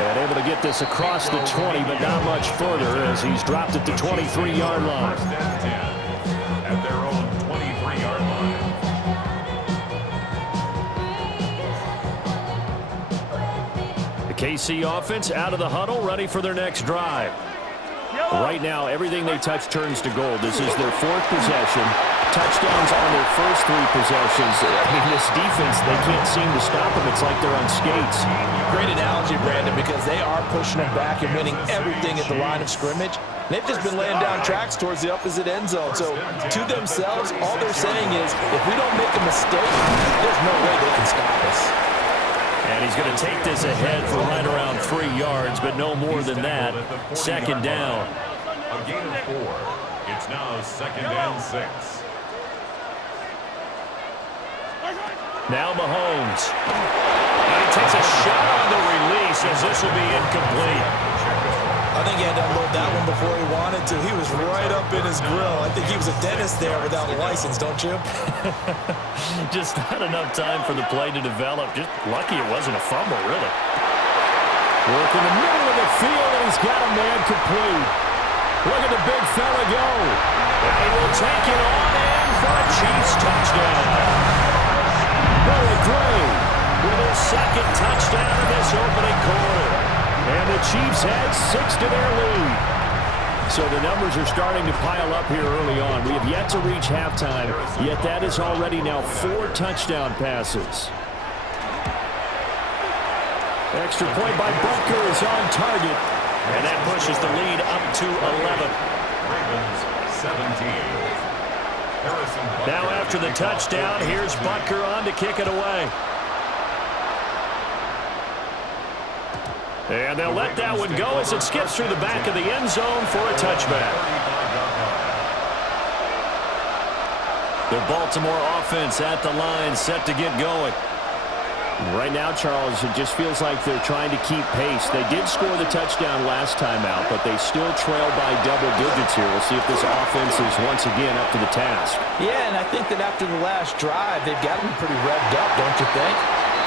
And able to get this across the 20, but not much further as he's dropped at the 23-yard line. First and 10 at their own 23-yard line. The KC offense out of the huddle, ready for their next drive. Right now, everything they touch turns to gold. This is their fourth possession. Touchdowns on their first three possessions. I mean, this defense, they can't seem to stop them. It's like they're on skates. Great analogy, Brandon, because they are pushing them back and winning everything at the line of scrimmage. They've just been laying down tracks towards the opposite end zone. So to themselves, all they're saying is, if we don't make a mistake, there's no way they can stop us. And he's going to take this ahead for right around 3 yards, but no more than that. Second down. A gain of 4. It's now second and 6. Now Mahomes. And he takes a shot on the release as this will be incomplete. I think he had to unload that one before he wanted to. He was right up in his grill. I think he was a dentist there without a license, don't you? Just not enough time for the play to develop. Just lucky it wasn't a fumble, really. Work in the middle of the field, and he's got a man complete. Look at the big fella go. And he will take it on in for a Chiefs touchdown. Noah Gray with his second touchdown in this opening quarter. And the Chiefs add 6 to their lead. So the numbers are starting to pile up here early on. We have yet to reach halftime, yet that is already now 4 touchdown passes. Extra point by Butker is on target. And that pushes the lead up to 11. Ravens 17. Now after the touchdown, here's Butker on to kick it away. And they'll let that one go as it skips through the back of the end zone for a touchback. The Baltimore offense at the line, set to get going. Right now, Charles, it just feels like they're trying to keep pace. They did score the touchdown last time out, but they still trail by double digits here. We'll see if this offense is once again up to the task. Yeah, and I think that after the last drive, they've got them pretty revved up, don't you think?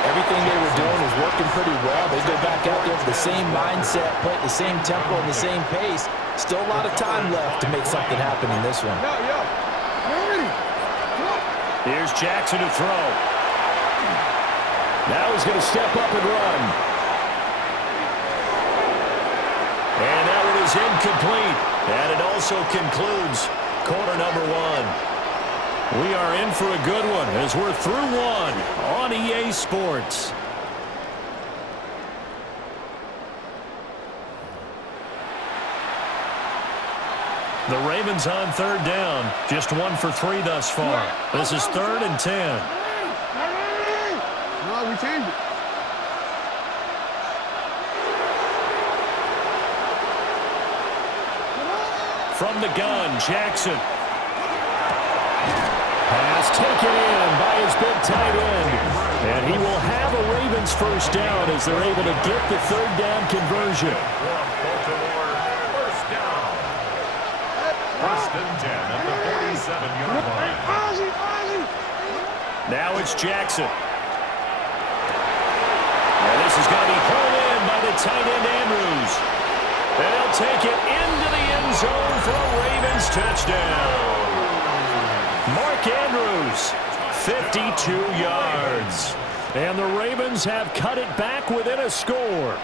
Everything they were doing was working pretty well. They go back out there with the same mindset, play at the same tempo and the same pace. Still a lot of time left to make something happen in this one. Here's Jackson to throw. Now he's going to step up and run. And that one is incomplete. And it also concludes quarter number 1. We are in for a good one as we're through one on EA Sports. The Ravens on third down. Just 1 for 3 thus far. This is 3rd and 10. No, we changed it. From the gun, Jackson. Pass taken in by his big tight end. And he will have a Ravens first down as they're able to get the third down conversion. Baltimore first down. First and 10 at the 47-yard line. Now it's Jackson. And this is going to be pulled in by the tight end Andrews. And he'll take it into the end zone for a Ravens touchdown. Mark Andrews, 52 yards. And the Ravens have cut it back within a score.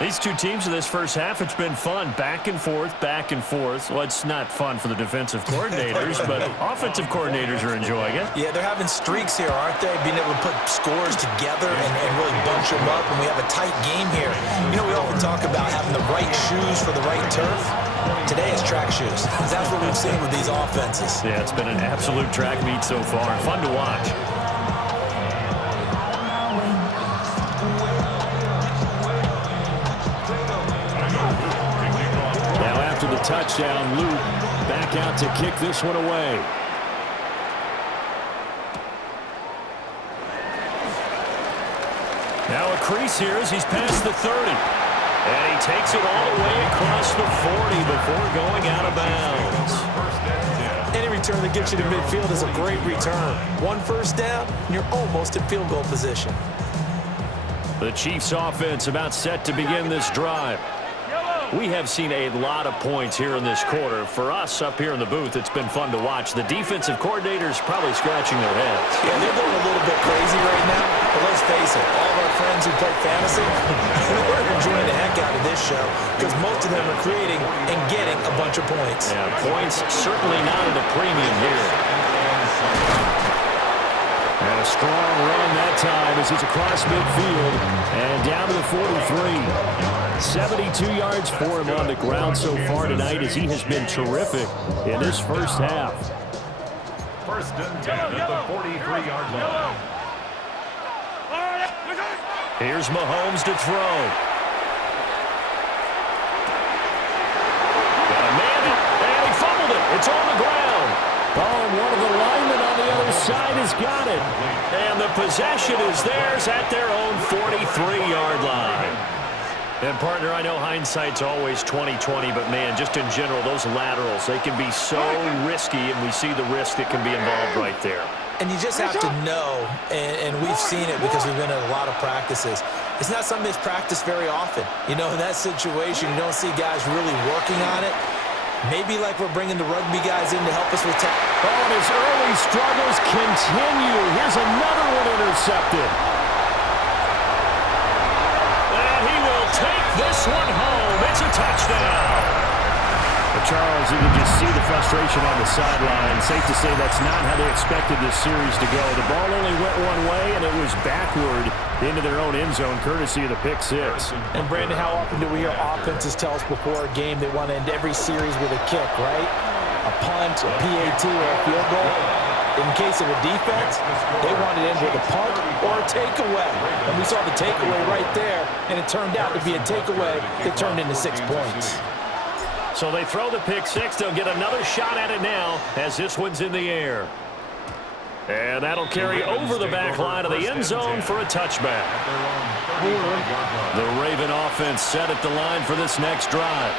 These two teams in this first half, it's been fun. Back and forth, back and forth. Well, it's not fun for the defensive coordinators, but offensive coordinators are enjoying it. Yeah, they're having streaks here, aren't they? Being able to put scores together and really bunch them up, and we have a tight game here. You know, we often talk about having the right shoes for the right turf. Today is track shoes. That's what we've seen with these offenses. Yeah, it's been an absolute track meet so far. Fun to watch. The touchdown, Luke back out to kick this one away. Now a crease here as he's past the 30. And he takes it all the way across the 40 before going out of bounds. Any return that gets you to midfield is a great return. 1 first down, and you're almost in field goal position. The Chiefs offense about set to begin this drive. We have seen a lot of points here in this quarter. For us up here in the booth, it's been fun to watch. The defensive coordinators probably scratching their heads. Yeah, they're going a little bit crazy right now. But let's face it, all of our friends who play fantasy, we're enjoying the heck out of this show because most of them are creating and getting a bunch of points. Yeah, points certainly not at a premium here. And a strong run that time as he's across midfield and down to the 43. 72 yards for him on the ground so far tonight as he has been terrific in this first half. First and 10 at the 43-yard line. Here's Mahomes to throw. Got a man, and he fumbled it. It's on the ground. Oh, and one of the linemen on the other side has got it. And the possession is theirs at their own 43-yard line. And, partner, I know hindsight's always 20/20, but, man, just in general, those laterals, they can be so risky, and we see the risk that can be involved right there. And you just have to know, and we've seen it because we've been at a lot of practices, it's not something that's practiced very often. You know, in that situation, you don't see guys really working on it. Maybe like we're bringing the rugby guys in to help us with tech. Oh, and his early struggles continue. Here's another one intercepted. And he will take this one home. It's a touchdown. But Charles, you can just see the frustration on the sideline. Safe to say that's not how they expected this series to go. The ball only went one way, and it was backward into their own end zone, courtesy of the pick six. And, Brandon, how often do we hear offenses tell us before a game they want to end every series with a kick, right? A punt, a PAT, or a field goal. In case of a defense, they want it in with a punt or a takeaway. And we saw the takeaway right there, and it turned out to be a takeaway that turned into 6 points. So they throw the pick six. They'll get another shot at it now as this one's in the air. And that'll carry over the back line of the end zone for a touchback. The Raven offense set at the line for this next drive.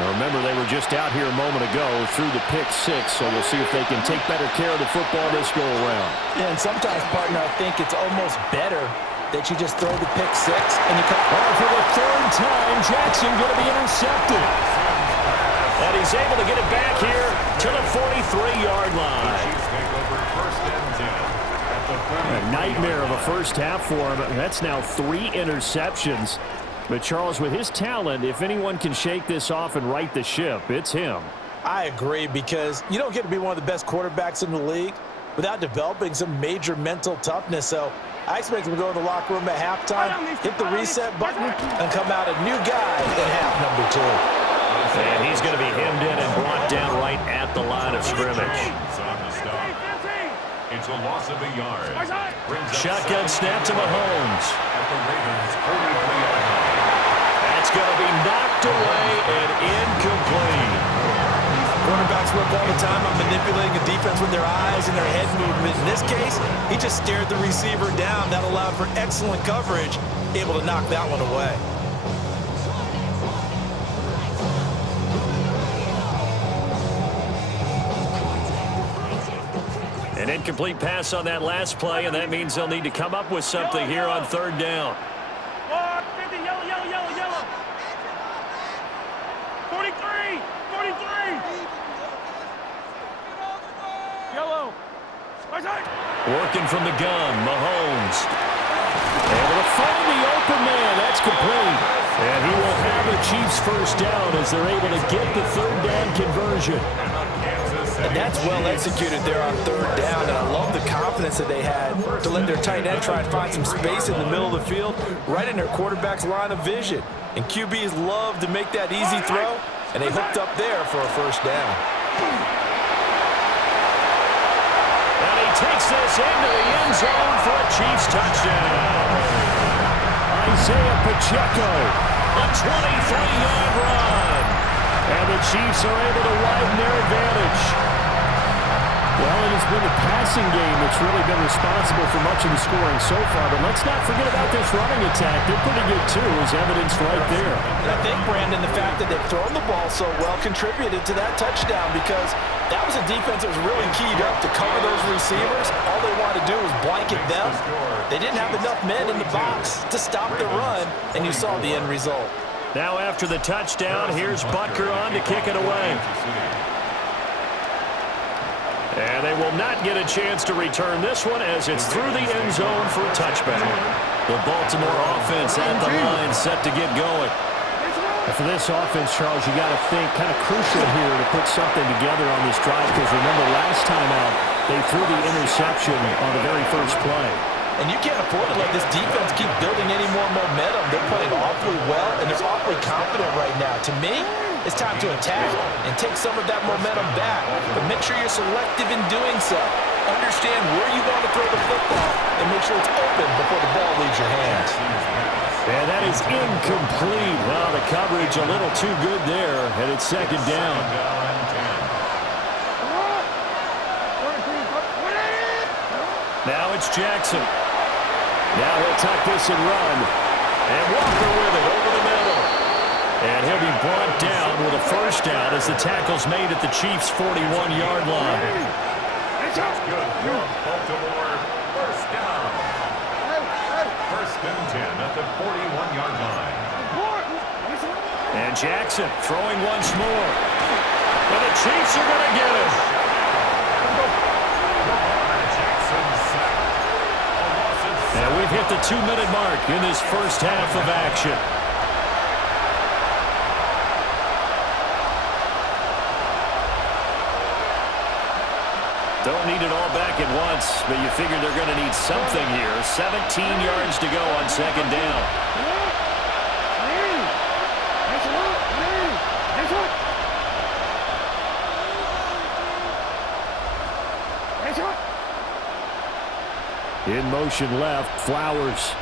Now remember, they were just out here a moment ago through the pick six, so we'll see if they can take better care of the football this go around. Yeah, and sometimes, partner, I think it's almost better that you just throw the pick six and you come. Oh, for the third time, Jackson going to be intercepted. And he's able to get it back here to the 43-yard line. A nightmare of a first half for him. That's now 3 interceptions. But Charles, with his talent, if anyone can shake this off and right the ship, it's him. I agree, because you don't get to be one of the best quarterbacks in the league without developing some major mental toughness. So I expect him to go in the locker room at halftime, hit the reset button, and come out a new guy in half number 2. And he's going to be hemmed in and brought down right at the line of scrimmage. It's a loss of a yard. Shotgun snap to Mahomes. That's going to be knocked away and incomplete. Quarterbacks work all the time on manipulating a defense with their eyes and their head movement. In this case, he just stared the receiver down. That allowed for excellent coverage, able to knock that one away. An incomplete pass on that last play, and that means they'll need to come up with something here on third down. 50, yellow. 43. Yellow. Working from the gun, Mahomes. Able to find the open man. That's complete. And he will have the Chiefs first down as they're able to get the third down conversion. And that's well executed there on third down, and I love the confidence that they had to let their tight end try and find some space in the middle of the field, right in their quarterback's line of vision. And QBs love to make that easy throw, and they hooked up there for a first down. And he takes this into the end zone for a Chiefs touchdown. Isaiah Pacheco, a 23-yard run. And the Chiefs are able to widen their advantage. Well, it has been the passing game that's really been responsible for much of the scoring so far. But let's not forget about this running attack. They're pretty good, too, as evidenced right there. And I think, Brandon, the fact that they've thrown the ball so well contributed to that touchdown, because that was a defense that was really keyed up to cover those receivers. All they wanted to do was blanket them. They didn't have enough men in the box to stop the run, and you saw the end result. Now after the touchdown, here's Butker on to kick it away. And they will not get a chance to return this one as it's through the end zone for a touchback. The Baltimore offense at the line set to get going. And for this offense, Charles, you got to think kind of crucial here to put something together on this drive because remember last time out, they threw the interception on the very first play. And you can't afford to let this defense keep building any more momentum. They're playing awfully well, and they're awfully confident right now. To me, it's time to attack and take some of that momentum back. But make sure you're selective in doing so. Understand where you want to throw the football and make sure it's open before the ball leaves your hands. And that is incomplete. Wow, the coverage a little too good there, and it's second down. Now it's Jackson. Now he'll tuck this and run. And Walker with it over the middle. And he'll be brought down with a first down as the tackle's made at the Chiefs' 41-yard line. That's good for Baltimore. First down. First and 10 at the 41-yard line. And Jackson throwing once more. And the Chiefs are going to get him. And we've hit the 2-minute mark in this first half of action. Don't need it all back at once, but you figure they're going to need something here. 17 yards to go on second down. In motion left, Flowers.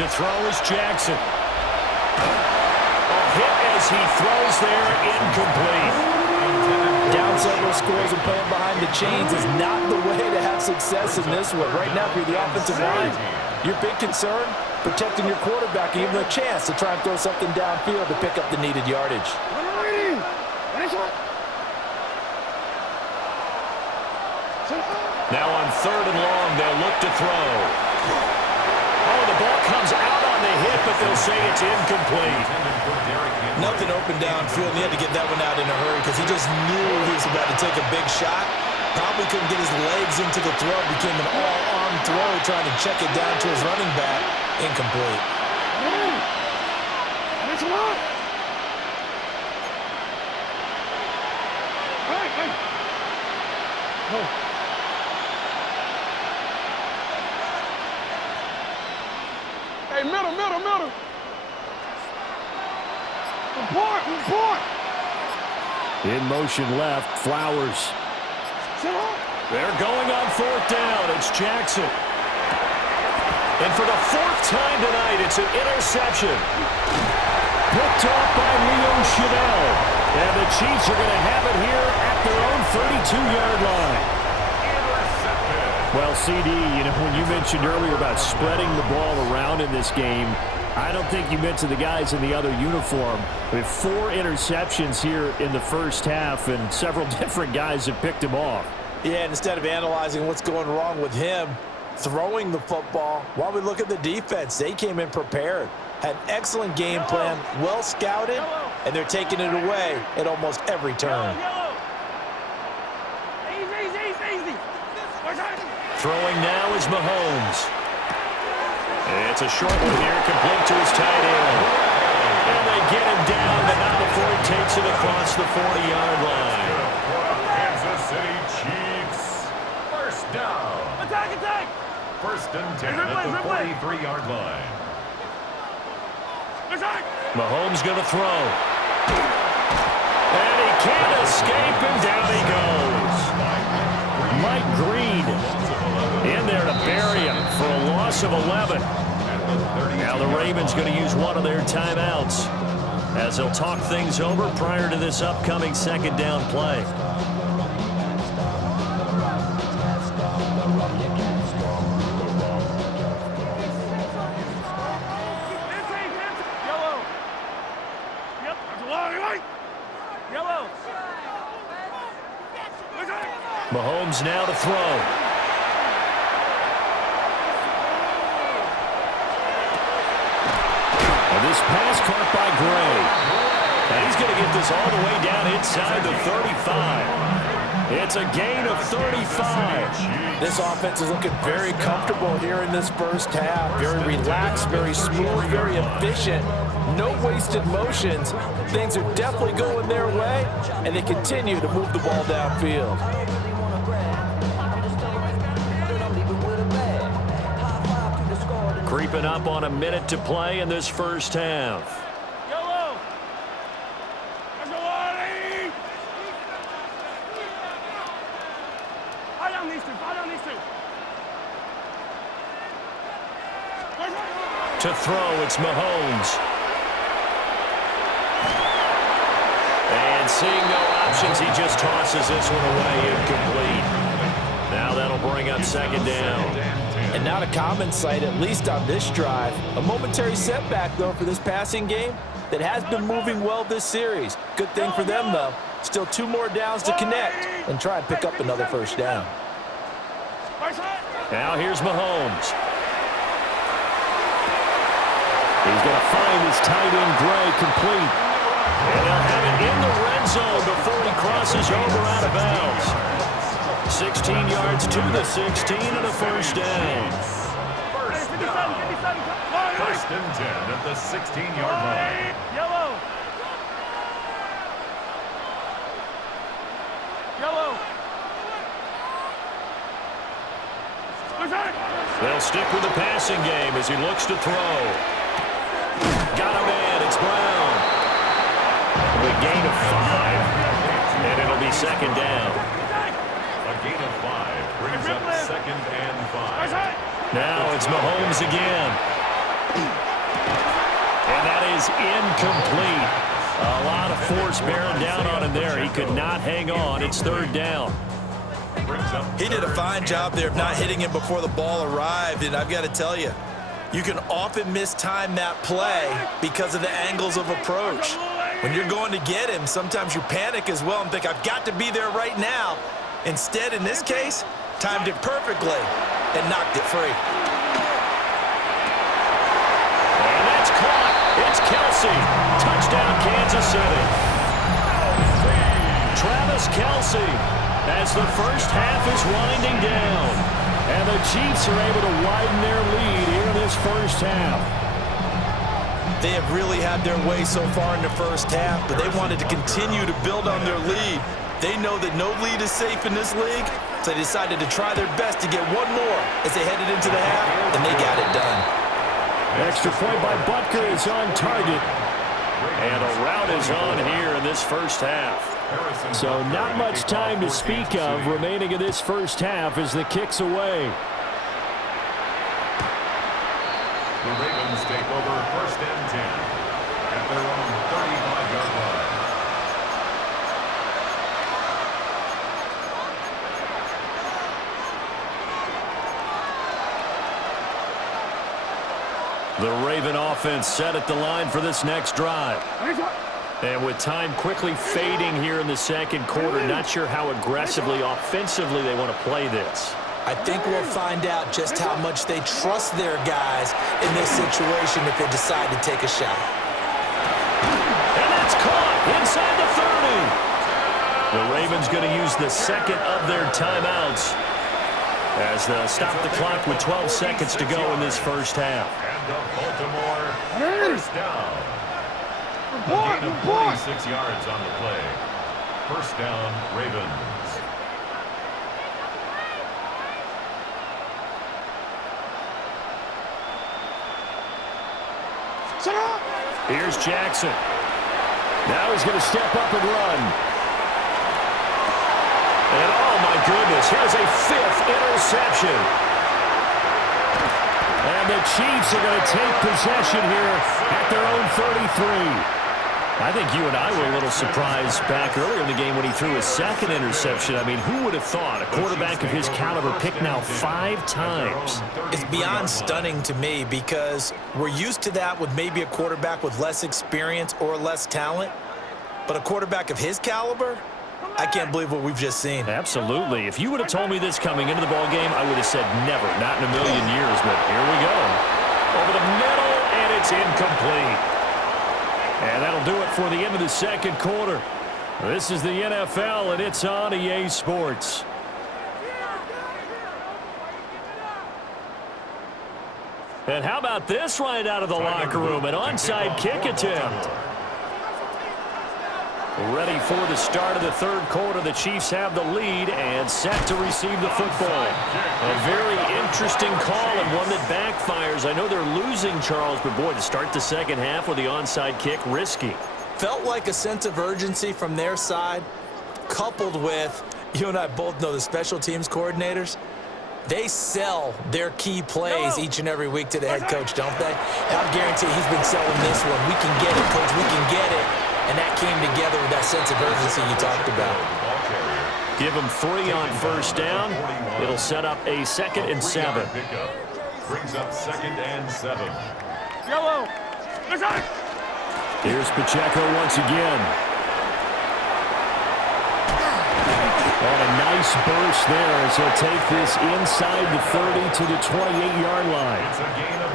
To throw is Jackson. A hit as he throws there, incomplete. Down several scores and playing behind the chains is not the way to have success in this one. Right now, if you're the offensive line, your big concern, protecting your quarterback and giving him a chance to try and throw something downfield to pick up the needed yardage. Now on third and long, they'll look to throw. Oh, the ball comes out on the hit, but they'll say it's incomplete. Nothing open downfield. He had to get that one out in a hurry because he just knew he was about to take a big shot. Probably couldn't get his legs into the throw. Became an all-arm throw trying to check it down to his running back. Incomplete. Hey, middle. Report. In motion left, Flowers. They're going on fourth down. It's Jackson. And for the fourth time tonight, it's an interception. Picked off by Leo Chanel. And the Chiefs are going to have it here at their own 32-yard line. Well, CD, you know, when you mentioned earlier about spreading the ball around in this game, I don't think you meant to the guys in the other uniform. We have 4 interceptions here in the first half, and several different guys have picked him off. Yeah, and instead of analyzing what's going wrong with him throwing the football, while we look at the defense, they came in prepared. Had an excellent game plan, well scouted, and they're taking it away at almost every turn. Easy. Throwing now is Mahomes. It's a short one here, complete to his tight end. And they get him down, but not before he takes it across the 40-yard line. Kansas City Chiefs. First down. Attack. First and 10 at the 43-yard line. Mahomes going to throw. And he can't escape, and down he goes. Mike Green in there to bury him for a loss of 11. Now the Ravens going to use one of their timeouts as they'll talk things over prior to this upcoming second down play. Mahomes now to throw. pass caught by Gray. And he's going to get this all the way down inside the 35. It's a gain of 35. This offense is looking very comfortable here in this first half. Very relaxed, very smooth, very efficient. No wasted motions. Things are definitely going their way, and they continue to move the ball downfield. Creeping up on a minute to play in this first half. To throw, it's Mahomes. And seeing no options, he just tosses this one away, incomplete. Now that'll bring up second down. And not a common sight, at least on this drive. A momentary setback, though, for this passing game that has been moving well this series. Good thing for them, though. Still 2 more downs to connect and try and pick up another first down. Now here's Mahomes. He's going to find his tight end, Gray, complete. And they'll have it in the red zone before he crosses over out of bounds. 16 yards to the 16 and a first down. First down. First and 10 at the 16-yard line. Yellow. They'll stick with the passing game as he looks to throw. Got a man, it's Brown. The gain of 5, and it'll be second down. A gain of 5 brings up second and 5. Now it's Mahomes again. And that is incomplete. A lot of force bearing down on him there. He could not hang on. It's third down. He did a fine job there of not hitting him before the ball arrived, and I've got to tell you, you can often mistime that play because of the angles of approach. When you're going to get him, sometimes you panic as well and think, I've got to be there right now. Instead, in this case, timed it perfectly and knocked it free. And that's caught. It's Kelsey. Touchdown, Kansas City. Travis Kelsey, as the first half is winding down. And the Chiefs are able to widen their lead here in this first half. They have really had their way so far in the first half, but they wanted to continue to build on their lead. They know that no lead is safe in this league, so they decided to try their best to get one more as they headed into the half, and they got it done. Extra point by Butker is on target. And a route is on here in this first half. So not much time to speak of remaining in this first half as the kick's away. The Ravens take over first and 10 at their own 35-yard line. The Raven offense set at the line for this next drive. And with time quickly fading here in the second quarter, not sure how aggressively, offensively they want to play this. I think we'll find out just how much they trust their guys in this situation if they decide to take a shot. And that's caught inside the 30. The Ravens going to use the second of their timeouts as they'll stop the clock with 12 seconds to go in this first half. And the Baltimore first down. A gain of 46 yards on the play. First down, Ravens. Here's Jackson. Now he's going to step up and run. And oh my goodness, here's a 5th interception. And the Chiefs are going to take possession here at their own 33. I think you and I were a little surprised back earlier in the game when he threw his 2nd interception. I mean, who would have thought a quarterback of his caliber picked now 5 times? It's beyond stunning to me because we're used to that with maybe a quarterback with less experience or less talent. But a quarterback of his caliber, I can't believe what we've just seen. Absolutely. If you would have told me this coming into the ball game, I would have said never, not in a million years. But here we go. Over the middle, and it's incomplete. And that'll do it for the end of the second quarter. This is the NFL, and it's on EA Sports. And how about this right out of the locker room? An onside kick attempt. Ready for the start of the third quarter. The Chiefs have the lead and set to receive the football. A very interesting call and one that backfires. I know they're losing, Charles, but boy, to start the second half with the onside kick, risky. Felt like a sense of urgency from their side, coupled with, you and I both know the special teams coordinators, they sell their key plays each and every week to the head coach, don't they? I guarantee he's been selling this one. We can get it, coach, we can get it. And that came together with that sense of urgency you talked about. Give him 3 on first down. It'll set up a 2nd and 7. Brings up 2nd and 7. Yellow. Here's Pacheco once again. And a nice burst there as he'll take this inside the 30 to the 28-yard line.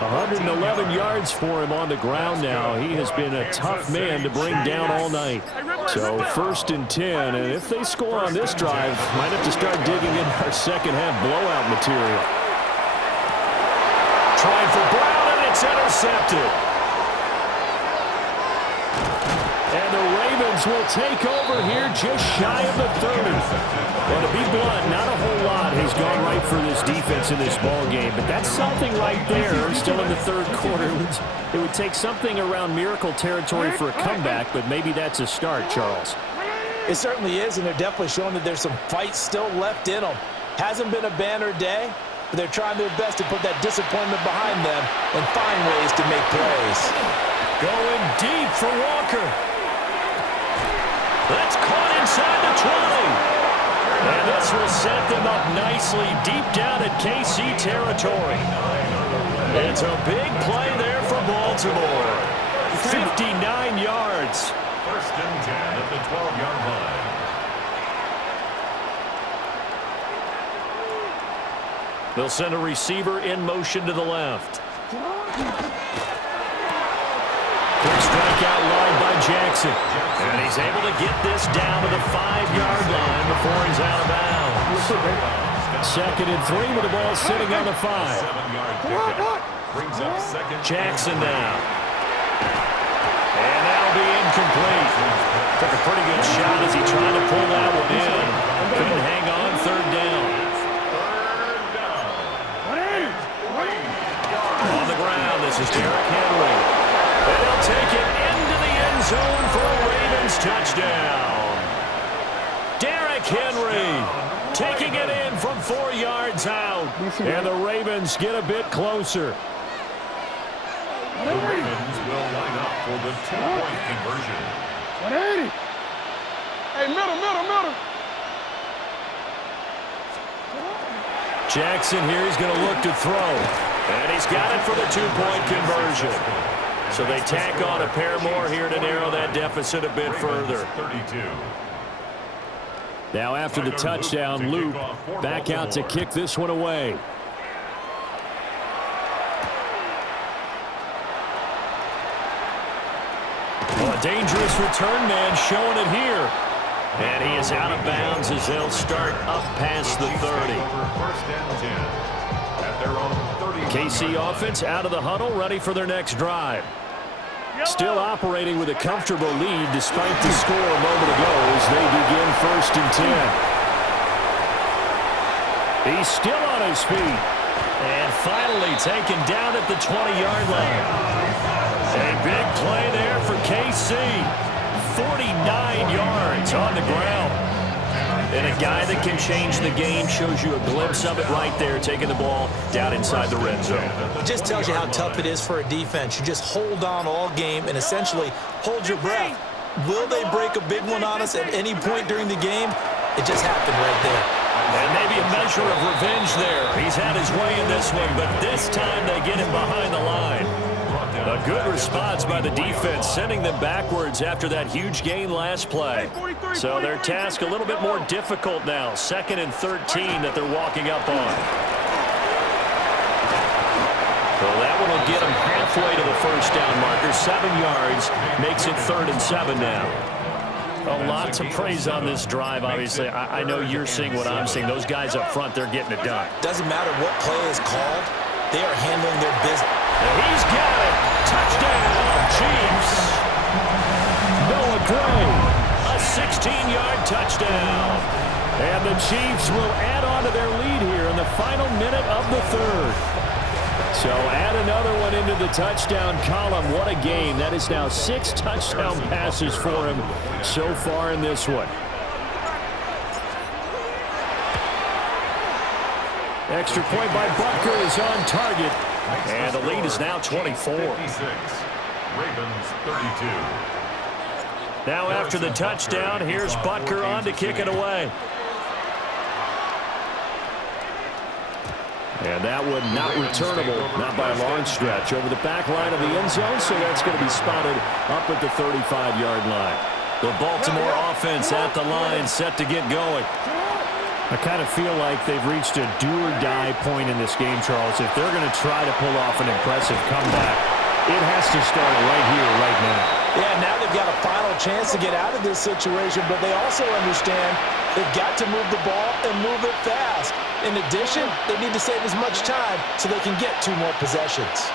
111 yards for him on the ground now. He has been a tough man to bring down all night. So 1st and 10, and if they score on this drive, might have to start digging in our second half blowout material. Trying for Brown, and it's intercepted. And the Ravens will take over here just shy of the 30. Well, to be blunt, not a whole lot has gone right for this defense in this ball game, but that's something right there. Still in the third quarter. It would take something around miracle territory for a comeback, but maybe that's a start, Charles. It certainly is, and they're definitely showing that there's some fight still left in them. Hasn't been a banner day, but they're trying their best to put that disappointment behind them and find ways to make plays. Going deep for Walker. That's caught inside the 20. And this will set them up nicely deep down at KC territory. It's a big play there for Baltimore. 59 yards. 1st and 10 at the 12-yard line. They'll send a receiver in motion to the left. Quick strikeout line by Jackson. And he's able to get this down to the 5-yard line before he's out of bounds. 2nd and 3 with the ball sitting on the 5. 7-yard pickup. Brings up 2nd. Jackson now. And that'll be incomplete. Took a pretty good shot as he tried to pull that one in. Couldn't hang on. 3rd down. On the ground, this is Derrick Henry. And they'll take it into the end zone for a Ravens touchdown. Derrick Henry taking it in from 4 yards out. And the Ravens get a bit closer. The Ravens will line up for the 2-point conversion. 180. Hey, middle. Jackson here, he's going to look to throw. And he's got it for the 2-point conversion. So they tack on a pair more here to narrow that deficit a bit further. 32. Now after the touchdown, Luke back out to kick this one away. Well, a dangerous return man showing it here. And he is out of bounds as they'll start up past the 30. 1st and 10 at their own 30. KC offense out of the huddle, ready for their next drive. Still operating with a comfortable lead despite the score a moment ago as they begin 1st and 10. He's still on his feet. And finally taken down at the 20-yard line. A big play there for KC. 49 yards on the ground. And a guy that can change the game, shows you a glimpse of it right there, taking the ball down inside the red zone. It just tells you how tough it is for a defense. You just hold on all game and essentially hold your breath. Will they break a big one on us at any point during the game? It just happened right there. And maybe a measure of revenge there. He's had his way in this one, but this time they get him behind the line. A good response by the defense, sending them backwards after that huge gain last play. So their task a little bit more difficult now. 2nd and 13 that they're walking up on. So that one will get him halfway to the first down marker. 7 yards makes it 3rd and 7 now. A lot to praise on this drive, obviously. I know you're seeing what I'm seeing. Those guys up front, they're getting it done. Doesn't matter what play is called. They are handling their business. And he's got it. Touchdown, Chiefs. Noah Gray, a 16-yard touchdown. And the Chiefs will add on to their lead here in the final minute of the 3rd. So add another one into the touchdown column. What a game. That is now 6 touchdown passes for him so far in this one. Extra point by Butker is on target. And the lead is now 24. Ravens 32. Now after the touchdown, here's Butker on to kick it away. And that one not returnable, not by a long stretch, over the back line of the end zone, so that's going to be spotted up at the 35-yard line. The Baltimore offense at the line, set to get going. I kind of feel like they've reached a do-or-die point in this game, Charles. If they're going to try to pull off an impressive comeback, it has to start right here, right now. Yeah, now they've got a final chance to get out of this situation, but they also understand they've got to move the ball and move it fast. In addition, they need to save as much time so they can get 2 more possessions.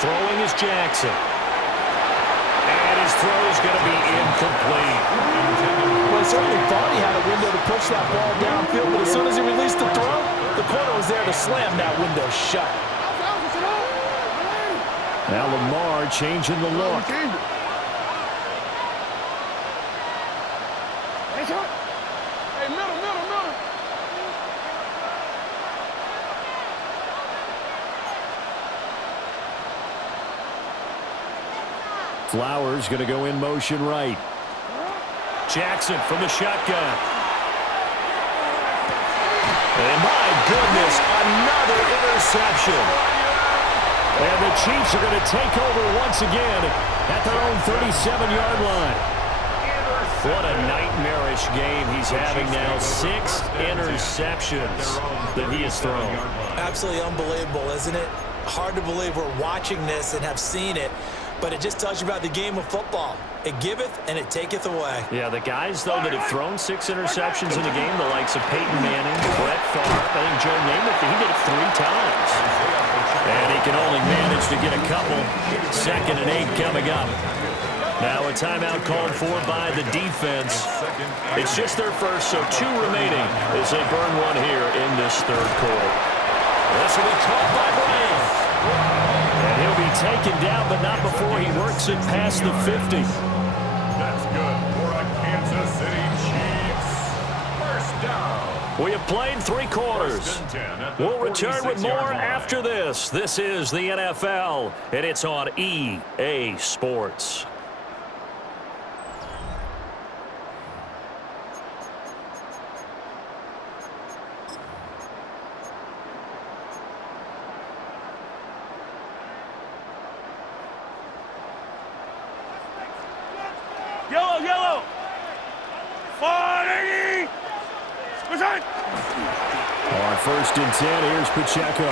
Throwing is Jackson. And his throw is going to be incomplete. Well, he certainly thought he had a window to push that ball downfield, but as soon as he released the throw, the corner was there to slam that window shut. Now Lamar changing the look. Hey, middle. Flowers going to go in motion right. Jackson from the shotgun. And my goodness, another interception. And the Chiefs are going to take over once again at their own 37-yard line. What a nightmarish game he's having now. 6 interceptions that he has thrown. Absolutely unbelievable, isn't it? Hard to believe we're watching this and have seen it, but it just tells you about the game of football. It giveth and it taketh away. Yeah, the guys, though, that have thrown 6 interceptions in a game, the likes of Peyton Manning, Brett Favre, I think Joe Namath, he did it 3 times. And he can only manage to get a couple. 2nd and 8 coming up. Now a timeout called for by the defense. It's just their first, so 2 remaining as they burn one here in this 3rd quarter. This will be caught by Bryant. And he'll be taken down, but not before he works it past the 50. That's good for a Kansas City Chiefs. First down. We have played 3 quarters. We'll return with more after this. This is the NFL, and it's on EA Sports. Yellow. 180. On 1st and 10, here's Pacheco.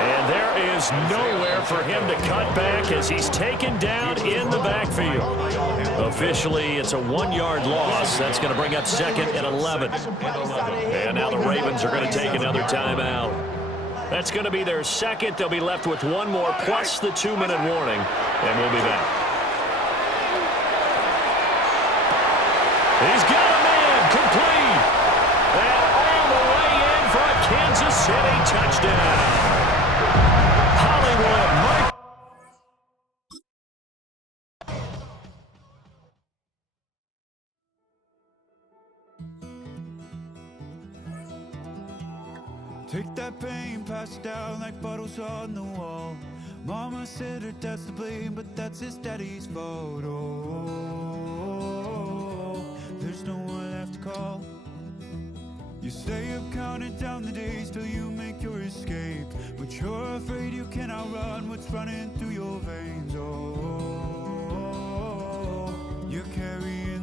And there is nowhere for him to cut back as he's taken down in the backfield. Officially, it's a 1-yard loss. That's going to bring up 2nd and 11. And now the Ravens are going to take another timeout. That's going to be their 2nd. They'll be left with 1 more plus the 2-minute warning. And we'll be back. He's got a man complete. And all the way in for a Kansas City touchdown. Hollywood, Mike. Take that pain, pass it down like bottles on the wall. Mama said her dad's to blame, but that's his daddy's fault. Oh, there's no one left to call. You stay up counting down the days till you make your escape, but you're afraid you can outrun what's running through your veins. Oh, you're carrying